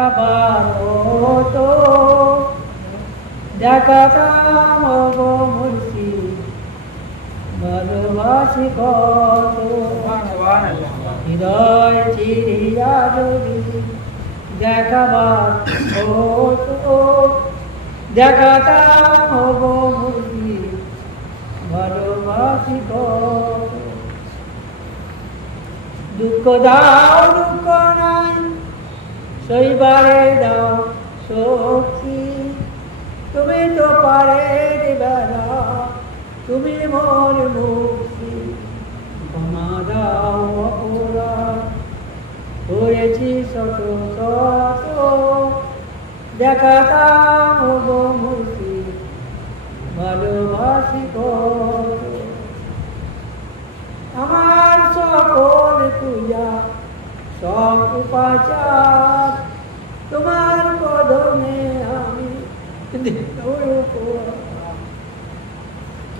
দেখাবার হতো দেখাতাম গো মুর্শি ভালোবাসি কত হৃদয় চিরিয়া যদি দেখাবার হতো দেখাতাম গো মুর্শি ভালোবাসি কত দুঃখ দাও দুঃখ নাই সইবারে দাও শক্তি তুমি তো পারে দিবে না তুমি মোর মুক্তি ক্ষমা দাও অপরাধ করেছি শত শত দেখাতাম গো মুক্তি ভালোবাসি কত আমার সকল পূজা সব উপাচার তোমার কদমে আমি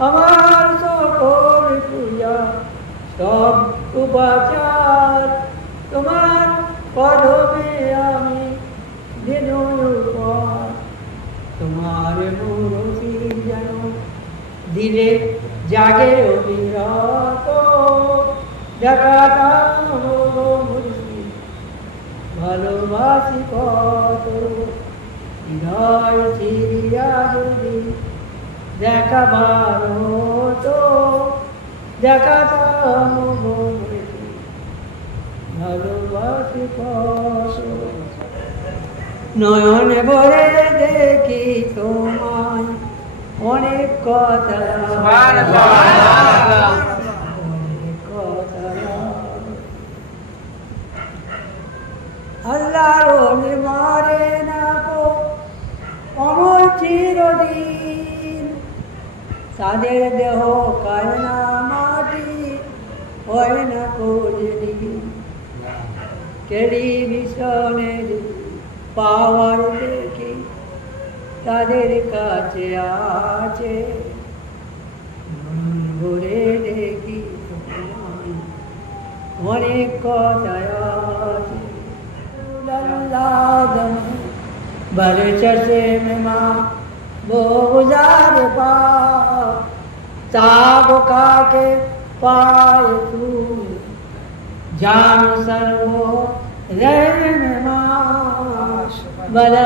আমার সকল পূজা সব উপাচার তোমার কদমে আমি দিন তোমার মুরতি যেন দিলে জাগে অবিরত দেখাতাম গো মুর্শি ভালোবাসি কত হৃদয় চিরিয়া যদি দেখাবার হতো দেখাতাম গো মুর্শি ভালোবাসি কত নয়নে ভরে দেখি তোমায় অনেক কথা আল্লাহর মারে না কো অমর চিরদিন তাদের দেহ কায় না মাটি হয় না কোজদিন টেলিভিশনের পাওয়ার দেখি তাদের কাছে আছে ঘুরে দেখি অনেক কথা আছে बड़े चर्चे में माँ वो गुजार पा ताब का के पाए तू जान सर्वो रहने माँ बल